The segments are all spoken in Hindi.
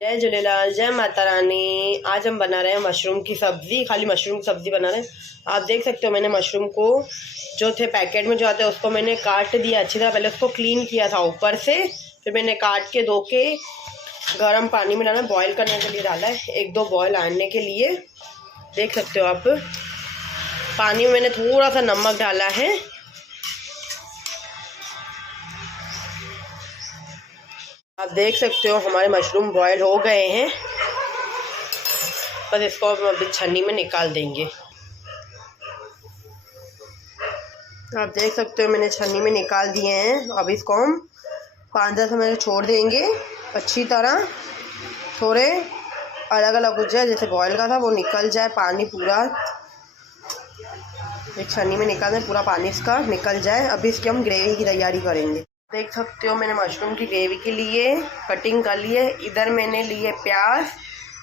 जय झूलेलाल, जय माता रानी। आज हम बना रहे हैं मशरूम की सब्ज़ी। खाली मशरूम की सब्ज़ी बना रहे हैं। आप देख सकते हो मैंने मशरूम को जो थे पैकेट में जो आते हैं उसको मैंने काट दिया अच्छी तरह। पहले उसको क्लीन किया था ऊपर से, फिर मैंने काट के धो के गर्म पानी में डाला, बॉईल करने के लिए डाला है। एक दो बॉईल आने के लिए देख सकते हो आप। पानी में मैंने थोड़ा सा नमक डाला है। आप देख सकते हो हमारे मशरूम बॉयल हो गए हैं। बस इसको हम अभी छन्नी में निकाल देंगे। आप देख सकते हो मैंने छन्नी में निकाल दिए हैं। अब इसको हम 5-10 मिनट छोड़ देंगे अच्छी तरह। थोड़े अलग अलग हो जाए, जैसे बॉयल का था वो निकल जाए पानी पूरा। एक छन्नी में निकाल दें, पूरा पानी इसका निकल जाए। अभी इसकी हम ग्रेवी की तैयारी करेंगे। देख सकते हो मैंने मशरूम की ग्रेवी के लिए कटिंग कर ली है। इधर मैंने लिए प्याज,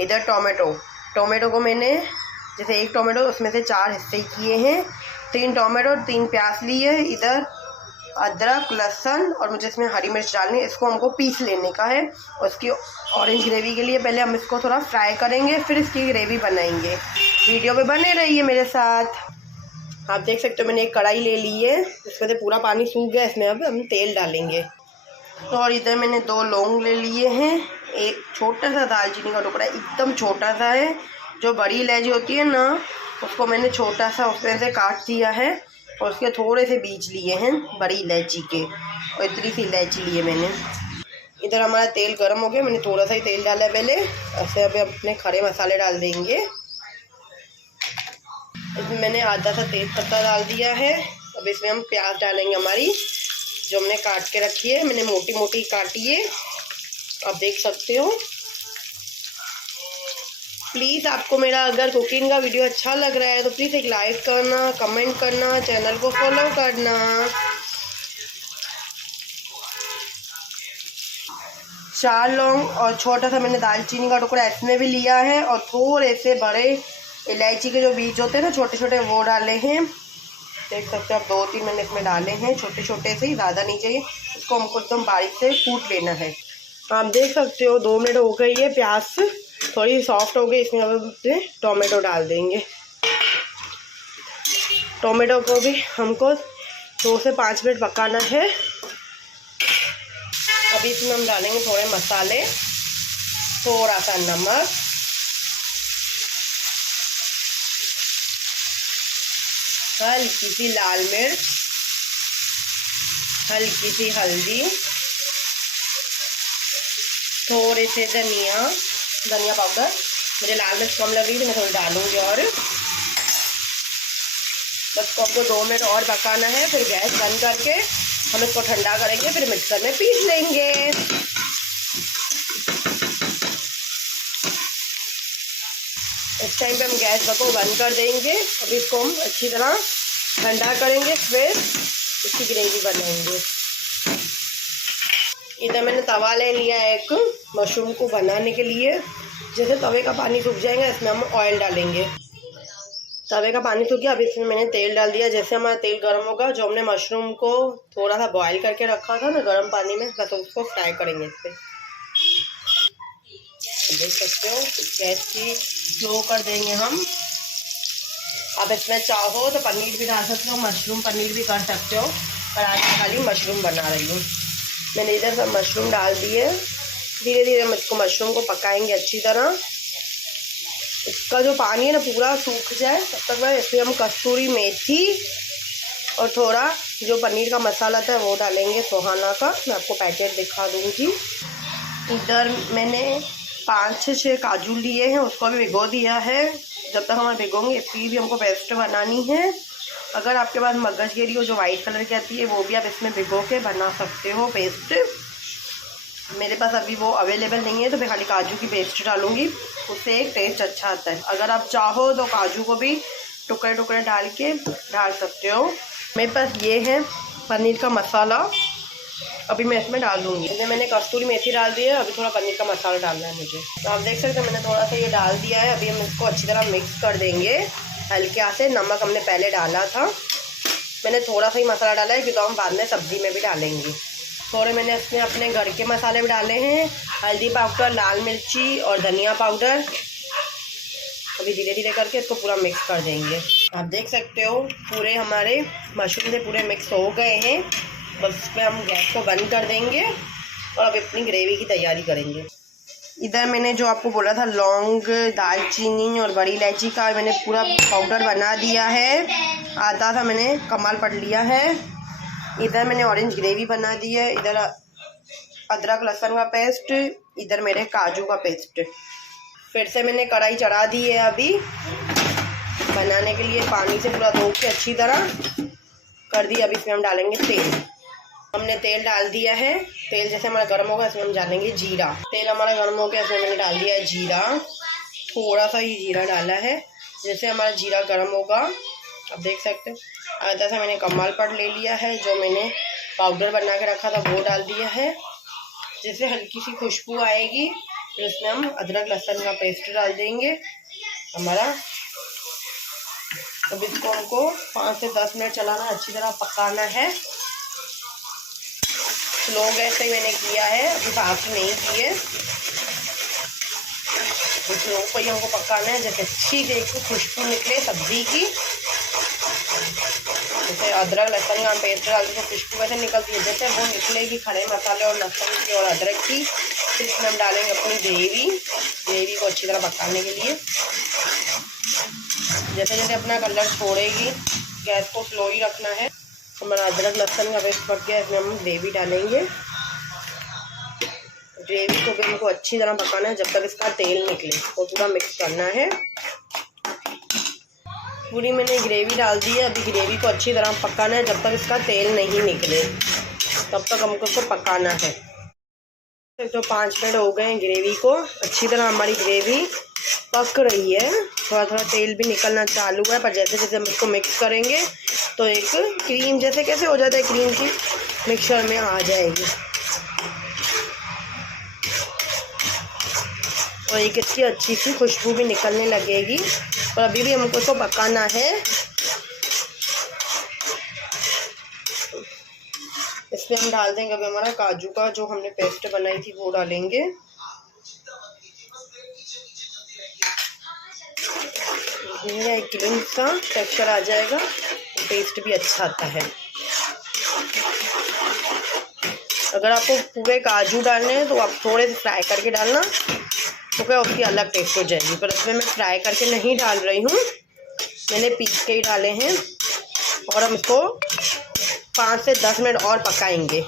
इधर टोमेटो को मैंने जैसे एक टोमेटो उसमें से 4 हिस्से किए हैं। 3 टोमेटो और 3 प्याज लिए। इधर अदरक, लहसुन और मुझे इसमें हरी मिर्च डालनी है। इसको हमको पीस लेने का है। और इसकी ऑरेंज ग्रेवी के लिए पहले हम इसको थोड़ा फ्राई करेंगे, फिर इसकी ग्रेवी बनाएंगे। वीडियो में बने रहिए मेरे साथ। आप देख सकते हो मैंने एक कढ़ाई ले ली है, इसमें से पूरा पानी सूख गया। इसमें अब हम तेल डालेंगे। और इधर मैंने 2 लौंग ले लिए हैं। एक छोटा सा दालचीनी का टुकड़ा, एकदम छोटा सा है। जो बड़ी इलायची होती है ना, उसको मैंने छोटा सा उसमें से काट दिया है। और उसके थोड़े से बीज लिए हैं बड़ी इलायची के, और इतनी सी इलायची लिए मैंने। इधर हमारा तेल गर्म हो गया। मैंने थोड़ा सा ही तेल डाला है पहले। ऐसे अभी अपने खड़े मसाले डाल देंगे। इसमें मैंने आधा सा तेज पत्ता डाल दिया है। अब इसमें हम प्याज डालेंगे हमारी, जो हमने काट के रखी है। मैंने मोटी मोटी काटी है, आप देख सकते हो। प्लीज़ आपको मेरा अगर कुकिंग का वीडियो अच्छा लग रहा है तो प्लीज़ एक लाइक करना, कमेंट करना, चैनल को फॉलो करना। 4 लौंग और छोटा सा मैंने दालचीनी का टुकड़ा इसमें भी लिया है। और थोड़े से बड़े इलायची के जो बीज होते हैं ना, छोटे छोटे, वो डाले हैं। देख सकते हो आप, 2-3 मैंने इसमें डाले हैं, छोटे छोटे से ही, ज़्यादा नहीं चाहिए। इसको हमको एकदम बारीक से कूट लेना है। आप देख सकते हो 2 मिनट हो गई है, प्याज थोड़ी सॉफ्ट हो गई। इसमें अब अपने टोमेटो डाल देंगे। टोमेटो को भी हमको 2 से 5 मिनट पकाना है। अभी इसमें हम डालेंगे थोड़े मसाले, थोड़ा सा नमक, हल्की सी लाल मिर्च, हल्की सी हल्दी, थोड़े से धनिया पाउडर। मुझे लाल मिर्च कम लग रही थी, मैं थोड़ी डालूंगी। और बस को आपको 2 मिनट और पकाना है। फिर गैस बंद करके हम इसको ठंडा करेंगे, फिर मिक्सर में पीस लेंगे। इस टाइम पे हम गैस को बंद कर देंगे। अभी इसको हम अच्छी तरह ठंडा करेंगे, फिर इसकी ग्रेवी बनाएंगे। इधर मैंने तवा ले लिया है एक मशरूम को बनाने के लिए। जैसे तवे का पानी सूख जाएगा, इसमें हम ऑयल डालेंगे। तवे का पानी सूख गया, अब इसमें मैंने तेल डाल दिया। जैसे हमारा तेल गर्म होगा, जो हमने मशरूम को थोड़ा सा बॉईल करके रखा था ना गर्म पानी में, बस उसको फ्राई करेंगे इस पर। देख सकते हो गैस की स्लो कर देंगे हम। अब इसमें चाहो तो पनीर भी डाल सकते हो, मशरूम पनीर भी कर सकते हो, पर आज मैं खाली मशरूम बना रही हूँ। मैंने इधर सब मशरूम डाल दिए। धीरे धीरे हम इसको मशरूम को पकाएंगे अच्छी तरह। इसका जो पानी है ना पूरा सूख जाए तब तक मैं इसमें हम कस्तूरी मेथी और थोड़ा जो पनीर का मसाला था वो डालेंगे, सोहाना का। मैं आपको पैकेट दिखा दूँगी। इधर मैंने 5 से 6 काजू लिए हैं, उसको भी भिगो दिया है। जब तक हम भिगोंगे इसकी भी हमको पेस्ट बनानी है। अगर आपके पास मगजगिरी हो जो वाइट कलर की आती है, वो भी आप इसमें भिगो के बना सकते हो पेस्ट। मेरे पास अभी वो अवेलेबल नहीं है, तो मैं खाली काजू की पेस्ट डालूंगी, उससे एक टेस्ट अच्छा आता है। अगर आप चाहो तो काजू को भी टुकड़े टुकड़े डाल के डाल सकते हो। मेरे पास ये है पनीर का मसाला, अभी मैं इसमें डाल दूँगी। जैसे मैंने कस्तूरी मेथी डाल दी है, अभी थोड़ा पनीर का मसाला डालना है मुझे। तो आप देख सकते हैं मैंने थोड़ा सा ये डाल दिया है। अभी हम इसको अच्छी तरह मिक्स कर देंगे हल्के हाथ से। नमक हमने पहले डाला था, मैंने थोड़ा सा ही मसाला डाला है क्योंकि हम बाद में सब्ज़ी में भी डालेंगे। थोड़े मैंने इसमें अपने घर के मसाले भी डाले हैं, हल्दी पाउडर, लाल मिर्ची और धनिया पाउडर। अभी धीरे धीरे करके इसको पूरा मिक्स कर देंगे। आप देख सकते हो पूरे हमारे मशरूम से पूरे मिक्स हो गए हैं। बस इसमें हम गैस को बंद कर देंगे और अब अपनी ग्रेवी की तैयारी करेंगे। इधर मैंने जो आपको बोला था लौंग, दालचीनी और बड़ी इलायची का मैंने पूरा पाउडर बना दिया है। आधा सा मैंने कमाल पट लिया है। इधर मैंने ऑरेंज ग्रेवी बना दी है। इधर अदरक लहसुन का पेस्ट, इधर मेरे काजू का पेस्ट। फिर से मैंने कढ़ाई चढ़ा दी है अभी बनाने के लिए, पानी से पूरा धो के अच्छी तरह कर दी। अभी इसमें हम डालेंगे तेल। हमने तेल डाल दिया है। तेल जैसे हमारा गर्म होगा इसमें हम डालेंगे जीरा। तेल हमारा गर्म हो गया, इसमें मैंने डाल दिया है जीरा। थोड़ा सा ही जीरा डाला है। जैसे हमारा जीरा गर्म होगा, आप देख सकते हो आधा सा मैंने कमाल पट ले लिया है, जो मैंने पाउडर बना के रखा था वो डाल दिया है। जैसे हल्की सी खुशबू आएगी तो इसमें हम अदरक लहसुन का पेस्ट डाल देंगे हमारा। अब इसको हमको 5 से 10 मिनट चलाना, अच्छी तरह पकाना है। स्लो गैस से मैंने किया है, अभी फास्ट नहीं किए। स्लो को ही हमको पकाना है, जैसे अच्छी देखो खुशबू निकले सब्जी की। जैसे अदरक लहसुन का पेस्ट डालते तो खुशबू वैसे निकलती है, जैसे वो निकलेगी खड़े मसाले और लहसुन की और अदरक की, फिर इसमें हम डालेंगे अपनी ग्रेवी को अच्छी तरह पकाने के लिए। जैसे जैसे अपना कलर छोड़ेगी, गैस को स्लो ही रखना है। हमारा अदरक लहसुन का पेस्ट पक गया, इसमें हम ग्रेवी डालेंगे। ग्रेवी को भी हमको अच्छी तरह पकाना है जब तक इसका तेल निकले, वो पूरा मिक्स करना है। पूरी मैंने ग्रेवी डाल दी है। अभी ग्रेवी को अच्छी तरह पकाना है जब तक इसका तेल नहीं निकले, तब तक हमको इसको पकाना है। तो 5 मिनट हो गए हैं ग्रेवी को, अच्छी तरह हमारी ग्रेवी पक रही है। थोड़ा थोड़ा तेल भी निकलना चालू है, पर जैसे जैसे हम इसको मिक्स करेंगे तो एक क्रीम जैसे कैसे हो जाता है, क्रीम की मिक्सचर में आ जाएगी और एक इसकी अच्छी सी खुशबू भी निकलने लगेगी। और अभी भी हमको इसको पकाना है। इसमें हम डाल देंगे अभी हमारा काजू का जो हमने पेस्ट बनाई थी वो डालेंगे। एक क्रीम सा टेक्सचर आ जाएगा, टेस्ट भी अच्छा आता है। अगर आपको पूरे काजू डालने हैं तो आप थोड़े से फ्राई करके डालना, तो क्या उसकी अलग टेस्ट हो जाएगी। पर इसमें मैं फ्राई करके नहीं डाल रही हूँ, मैंने पीस के ही डाले हैं। और हम इसको 5 से 10 मिनट और पकाएंगे।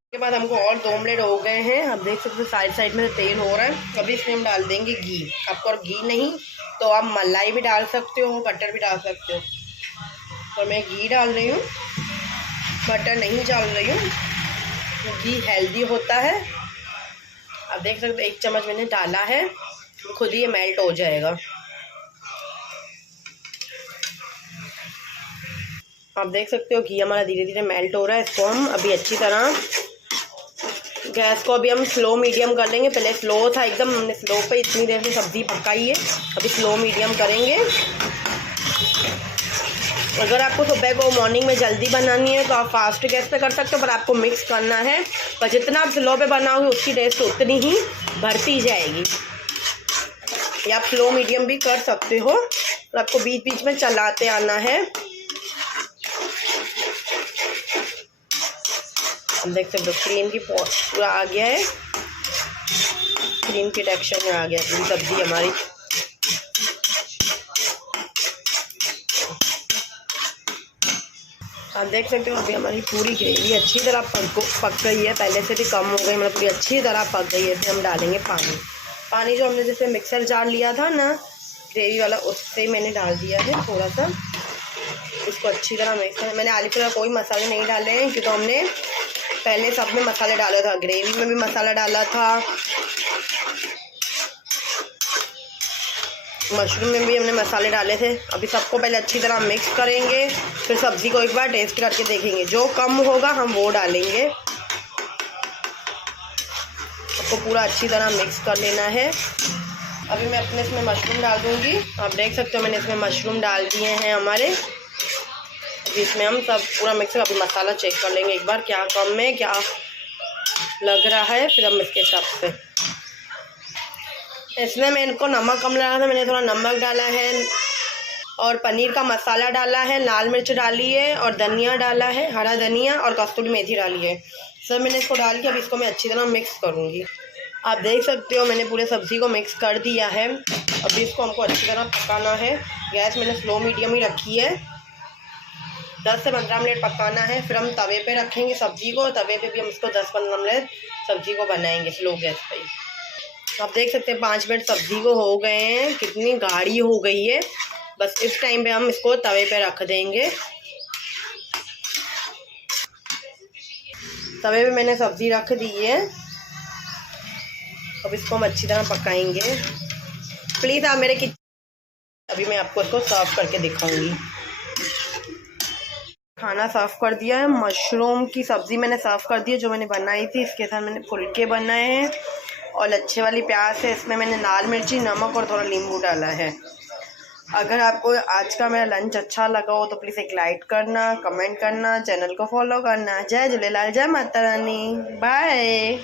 उसके बाद हमको और 2 मिनट हो गए हैं। आप देख सकते हो साइड साइड में तेल हो रहा है। अभी इसमें हम डाल देंगे घी। आपको और घी नहीं तो आप मलाई भी डाल सकते हो, बटर भी डाल सकते हो। तो मैं घी डाल रही हूँ, बटर नहीं डाल रही हूँ। घी हेल्दी होता है। आप देख सकते हो 1 चम्मच मैंने डाला है, तो खुद ही ये मेल्ट हो जाएगा। आप देख सकते हो घी हमारा धीरे धीरे मेल्ट हो रहा है। इसको हम अभी अच्छी तरह गैस को अभी हम स्लो मीडियम कर लेंगे। पहले स्लो था एकदम, हमने स्लो पे इतनी देर से सब्ज़ी पकाई है, अभी स्लो मीडियम करेंगे। अगर आपको सुबह को मॉर्निंग में जल्दी बनानी है तो आप फास्ट गैस पे कर सकते हो, पर आपको मिक्स करना है। पर जितना आप स्लो पे बनाओगे उसकी टेस्ट उतनी ही बढ़ती जाएगी। या आप स्लो मीडियम भी कर सकते हो, और आपको बीच बीच में चलाते आना है। हम देख सकते हो क्रीम की पूरा आ गया है, क्रीम की टेक्सचर में आ गया पूरी सब्जी हमारी। आप देख सकते हो अभी हमारी पूरी ग्रेवी अच्छी तरह पक गई है, पहले से भी कम हो गई, मतलब पूरी अच्छी तरह पक गई है। फिर हम डालेंगे पानी जो हमने जैसे मिक्सर जार लिया था ना ग्रेवी वाला, उससे मैंने डाल दिया है थोड़ा सा। इसको अच्छी तरह मिक्स कर, मैंने आलू का कोई मसाले नहीं डाले हैं क्योंकि हमने पहले सब में मसाले डाला था। ग्रेवी में भी मसाला डाला था, मशरूम में भी हमने मसाले डाले थे। अभी सबको पहले अच्छी तरह मिक्स करेंगे, फिर सब्ज़ी को एक बार टेस्ट करके देखेंगे। जो कम होगा हम वो डालेंगे। सबको पूरा अच्छी तरह मिक्स कर लेना है। अभी मैं अपने इसमें मशरूम डाल दूँगी। आप देख सकते हो मैंने इसमें मशरूम डाल दिए हैं हमारे। इसमें हम सब पूरा मिक्स अभी मसाला चेक कर लेंगे एक बार, क्या कम है क्या लग रहा है, फिर हम इसके हिसाब से। इसमें मेरे को नमक कम लगा था, मैंने थोड़ा नमक डाला है, और पनीर का मसाला डाला है, लाल मिर्च डाली है, और धनिया डाला है, हरा धनिया, और कस्तूरी मेथी डाली है। सब मैंने इसको डाल के अब इसको मैं अच्छी तरह मिक्स करूँगी। आप देख सकते हो मैंने पूरे सब्ज़ी को मिक्स कर दिया है। अभी इसको हमको अच्छी तरह पकाना है। गैस मैंने स्लो मीडियम ही रखी है। 10 से 15 मिनट पकाना है। फिर हम तवे पे रखेंगे सब्ज़ी को, तवे पे भी हम इसको 10-15 मिनट सब्ज़ी को बनाएंगे स्लो गैस पे। आप देख सकते हैं 5 मिनट सब्ज़ी को हो गए हैं, कितनी गाढ़ी हो गई है। बस इस टाइम पे हम इसको तवे पे रख देंगे। तवे पे मैंने सब्ज़ी रख दी है। अब इसको हम अच्छी तरह पकाएंगे। प्लीज़ आप मेरे किचन, अभी मैं आपको इसको सर्व करके दिखाऊंगी। खाना सर्व कर दिया है। मशरूम की सब्ज़ी मैंने सर्व कर दी है जो मैंने बनाई थी। इसके साथ मैंने फुलके बनाए हैं और लच्छे वाली प्याज है। इसमें मैंने लाल मिर्ची, नमक और थोड़ा नींबू डाला है। अगर आपको आज का मेरा लंच अच्छा लगा हो तो प्लीज़ एक लाइक करना, कमेंट करना, चैनल को फॉलो करना। जय झूलेलाल, जय माता रानी, बाय।